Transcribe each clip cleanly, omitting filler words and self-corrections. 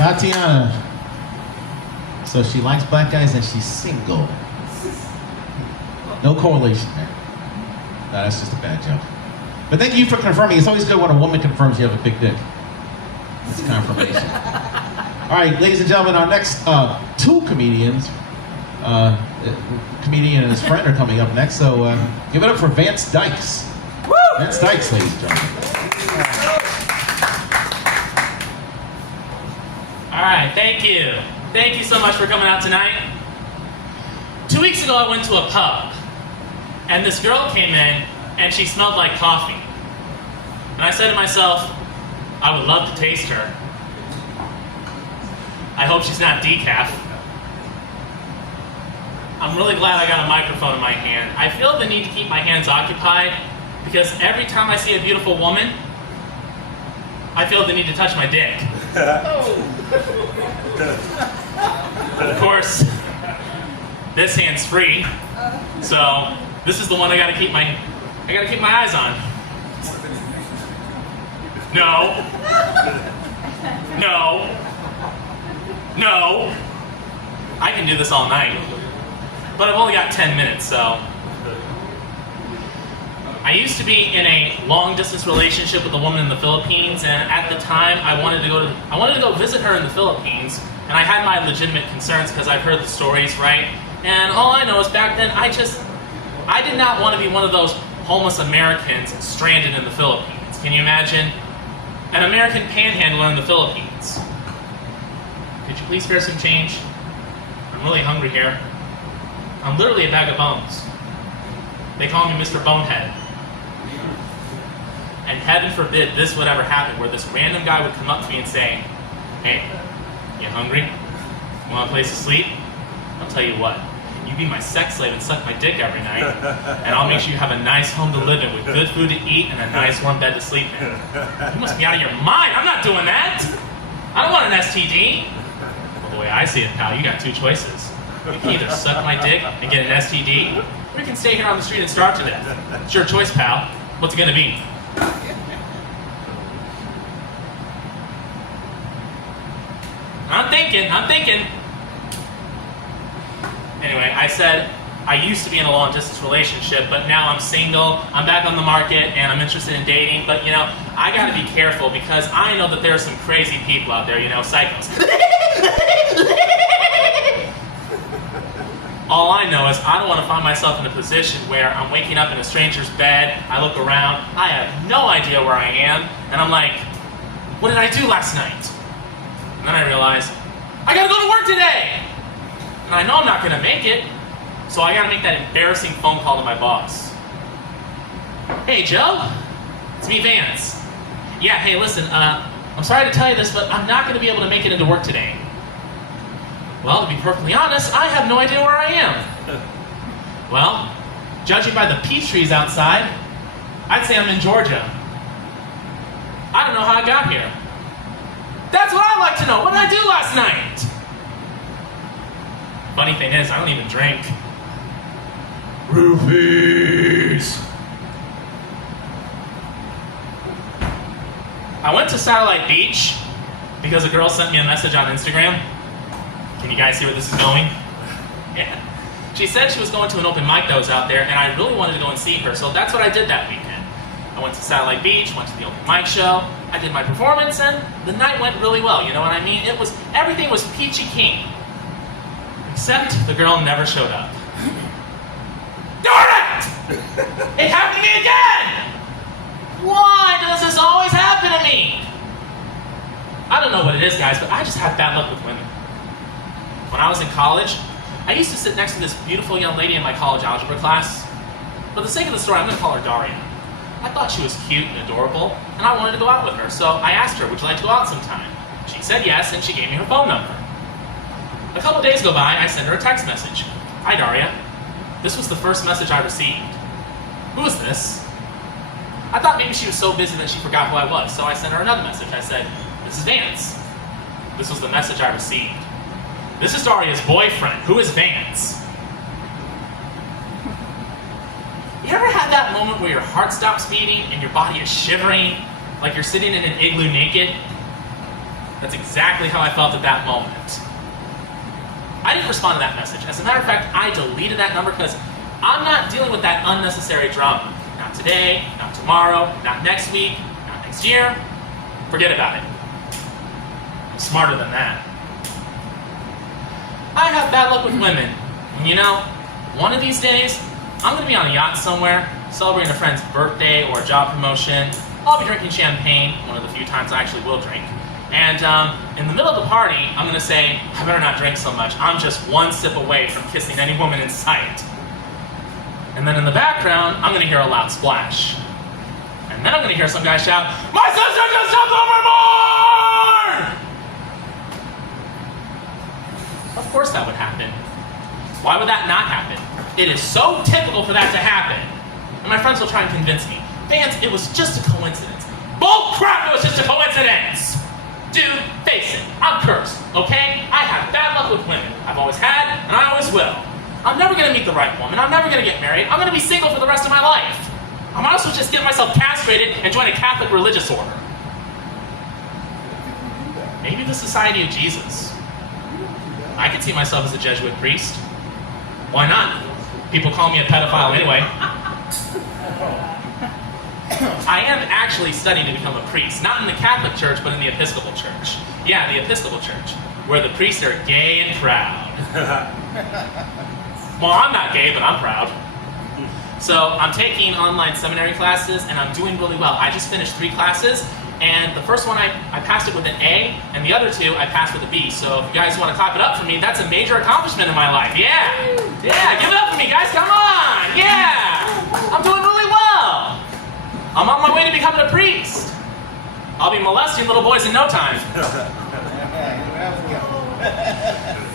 Tatiana. So she likes black guys and she's single. No correlation there. No, that's just a bad joke. But thank you for confirming. It's always good when a woman confirms you have a big dick. It's confirmation. All right, ladies and gentlemen, our next two comedians, comedian and his friend are coming up next. So give it up for Vance Dykes. Woo! Vance Dykes, ladies and gentlemen. All right, thank you. Thank you so much for coming out tonight. 2 weeks ago, I went to a pub, and this girl came in, and she smelled like coffee. And I said to myself, I would love to taste her. I hope she's not decaf. I'm really glad I got a microphone in my hand. I feel the need to keep my hands occupied, because every time I see a beautiful woman, I feel the need to touch my dick. Of course, this hand's free, so this is the one I gotta keep my eyes on. No. No. No. I can do this all night, but I've only got 10 minutes, so. I used to be in a long-distance relationship with a woman in the Philippines, and at the time, I wanted to go visit her in the Philippines, and I had my legitimate concerns because I've heard the stories, right? And all I know is back then, I did not want to be one of those homeless Americans stranded in the Philippines. Can you imagine? An American panhandler in the Philippines. Could you please spare some change? I'm really hungry here. I'm literally a bag of bones. They call me Mr. Bonehead. And heaven forbid this would ever happen, where this random guy would come up to me and say, hey, you hungry? Want a place to sleep? I'll tell you what, you be my sex slave and suck my dick every night, and I'll make sure you have a nice home to live in with good food to eat and a nice warm bed to sleep in. You must be out of your mind. I'm not doing that. I don't want an STD. Well, the way I see it, pal, you got two choices. You can either suck my dick and get an STD, or you can stay here on the street and starve to death. It's your choice, pal. What's it gonna be? I'm thinking. Anyway, I said I used to be in a long-distance relationship, but now I'm single, I'm back on the market, and I'm interested in dating, but you know, I gotta be careful because I know that there are some crazy people out there, you know, psychos. All I know is I don't want to find myself in a position where I'm waking up in a stranger's bed, I look around, I have no idea where I am, and I'm like, what did I do last night? And then I realize, I gotta go to work today! And I know I'm not gonna make it, so I gotta make that embarrassing phone call to my boss. Hey Joe, it's me Vance. Yeah, hey listen, I'm sorry to tell you this, but I'm not gonna be able to make it into work today. Well, to be perfectly honest, I have no idea where I am. Well, judging by the peach trees outside, I'd say I'm in Georgia. I don't know how I got here. That's what I'd like to know. What did I do last night? Funny thing is, I don't even drink. Roofies! I went to Satellite Beach because a girl sent me a message on Instagram. Can you guys see where this is going? Yeah. She said she was going to an open mic that was out there, and I really wanted to go and see her, so that's what I did that weekend. I went to Satellite Beach, went to the open mic show, I did my performance, and the night went really well, you know what I mean? Everything was peachy keen. Except the girl never showed up. Darn it! It happened to me again! Why does this always happen to me? I don't know what it is, guys, but I just have bad luck with women. When I was in college, I used to sit next to this beautiful young lady in my college algebra class. For the sake of the story, I'm going to call her Daria. I thought she was cute and adorable, and I wanted to go out with her, so I asked her, would you like to go out sometime? She said yes, and she gave me her phone number. A couple days go by, I sent her a text message. Hi, Daria. This was the first message I received. Who is this? I thought maybe she was so busy that she forgot who I was, so I sent her another message. I said, this is Vance. This was the message I received. This is Daria's boyfriend. Who is Vance? You ever had that moment where your heart stops beating and your body is shivering, like you're sitting in an igloo naked? That's exactly how I felt at that moment. I didn't respond to that message. As a matter of fact, I deleted that number because I'm not dealing with that unnecessary drama. Not today, not tomorrow, not next week, not next year. Forget about it. I'm smarter than that. I have bad luck with women. And you know, one of these days, I'm going to be on a yacht somewhere, celebrating a friend's birthday or a job promotion. I'll be drinking champagne, one of the few times I actually will drink. And in the middle of the party, I'm going to say, I better not drink so much. I'm just one sip away from kissing any woman in sight. And then in the background, I'm going to hear a loud splash. And then I'm going to hear some guy shout, "My sister just jumped overboard!" Of course that would happen. Why would that not happen? It is so typical for that to happen. And my friends will try and convince me, Vance, it was just a coincidence. Bull crap, it was just a coincidence! Dude, face it, I'm cursed, okay? I have bad luck with women. I've always had, and I always will. I'm never gonna meet the right woman. I'm never gonna get married. I'm gonna be single for the rest of my life. I might also just get myself castrated and join a Catholic religious order. Maybe the Society of Jesus. I could see myself as a Jesuit priest. Why not? People call me a pedophile anyway. I am actually studying to become a priest, not in the Catholic Church, but in the Episcopal Church. Yeah, the Episcopal Church, where the priests are gay and proud. Well, I'm not gay, but I'm proud. So I'm taking online seminary classes, and I'm doing really well. I just finished 3 classes, and the first one I passed it with an A, and the other 2 I passed with a B. So if you guys want to clap it up for me, that's a major accomplishment in my life. Yeah! Yeah, give it up for me, guys, come on! Yeah! I'm doing really well! I'm on my way to becoming a priest. I'll be molesting little boys in no time.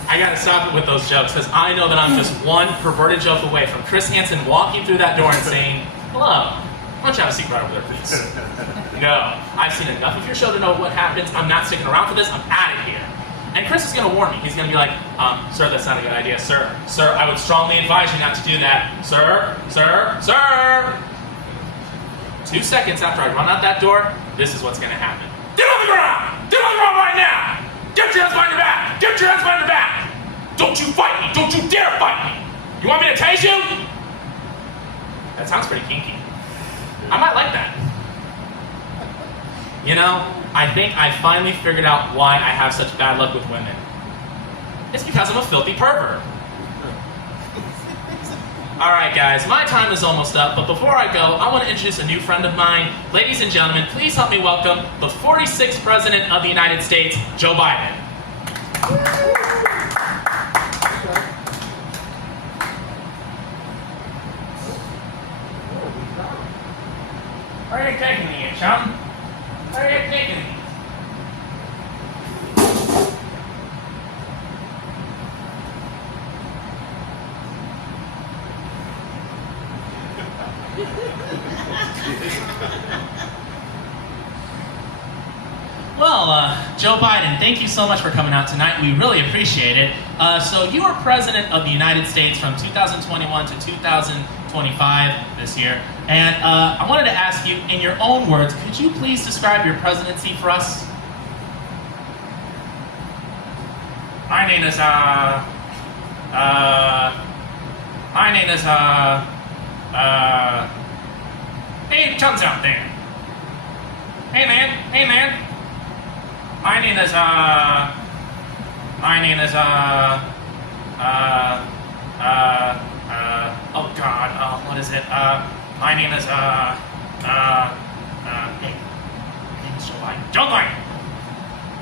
I gotta stop it with those jokes, because I know that I'm just one perverted joke away from Chris Hansen walking through that door and saying, "Hello, why don't you have a seat right over there, please?" No, I've seen enough of your show to know what happens. I'm not sticking around for this. I'm out of here. And Chris is gonna warn me. He's gonna be like, "Sir, that's not a good idea. Sir, I would strongly advise you not to do that. Sir. 2 seconds after I run out that door, this is what's gonna happen. Get on the ground! Get on the ground right now! Get your hands behind your back! Get your hands behind your back! Don't you fight me! Don't you dare fight me! You want me to tase you? That sounds pretty kinky. I might like that. You know, I think I finally figured out why I have such bad luck with women. It's because I'm a filthy pervert. Alright guys, my time is almost up, but before I go, I want to introduce a new friend of mine. Ladies and gentlemen, please help me welcome the 46th President of the United States, Joe Biden. Where are you taking me, chum? Where are you taking me? Well, Joe Biden, thank you so much for coming out tonight. We really appreciate it. So you were President of the United States from 2021 to 2025 this year. And I wanted to ask you, in your own words, could you please describe your presidency for us? My name is, hey, chums out there. Hey man. My name is, oh God, what is it? My name is, hey, my name is Joe Biden. Joe Biden!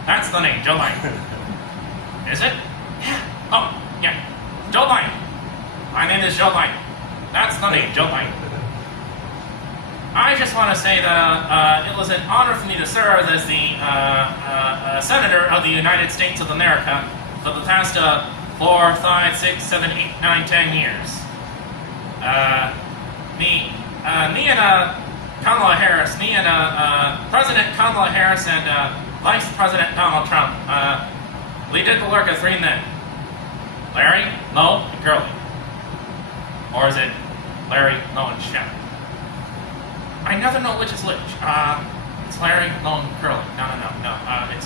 That's the name, Joe Biden. Is it? Yeah. Oh, yeah. Joe Biden. My name is Joe Biden. That's the name, Joe Biden. I just want to say that it was an honor for me to serve as the Senator of the United States of America for the past 4, 5, 6, 7, 8, 9, 10 years. Me and Kamala Harris, President Kamala Harris and Vice President Donald Trump, we did the work of 3 men. Larry, Mo, and Curly. Or is it Larry, Mo, and Shep? I never know which is which. It's Larry, Long, Curly. No. It's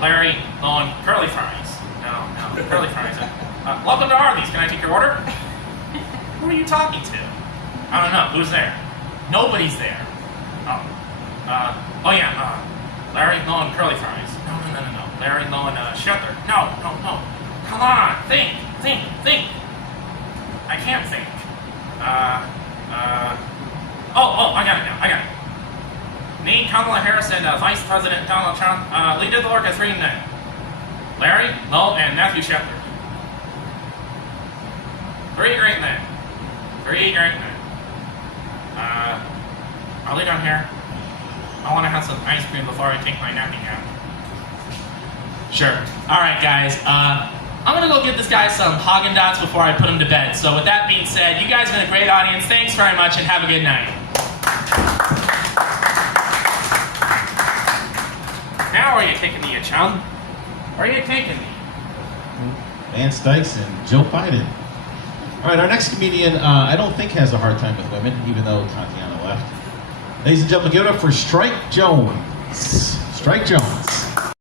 Larry, Long, Curly Fries. No, Curly Fries. Welcome to Arby's. Can I take your order? Who are you talking to? I don't know. Who's there? Nobody's there. Larry, Long, Curly Fries. No. Larry, Long, Shutter. No. Come on. Think. I can't think. I got it now. Name Kamala Harris and Vice President Donald Trump. Leader of the Orca 3 men. Larry, Lowell, and Matthew Shepard. 3 great men. I'll lay down here. I want to have some ice cream before I take my napping nap. Sure. Alright guys, I'm gonna go give this guy some Haagen-Dazs before I put him to bed. So with that being said, you guys have been a great audience. Thanks very much and have a good night. Now where are you taking me, you chum? Where are you taking me? Vance, Dykes, and Joe Biden. All right, our next comedian, I don't think has a hard time with women, even though Tatiana left. Ladies and gentlemen, give it up for Strike Jones. Strike Jones.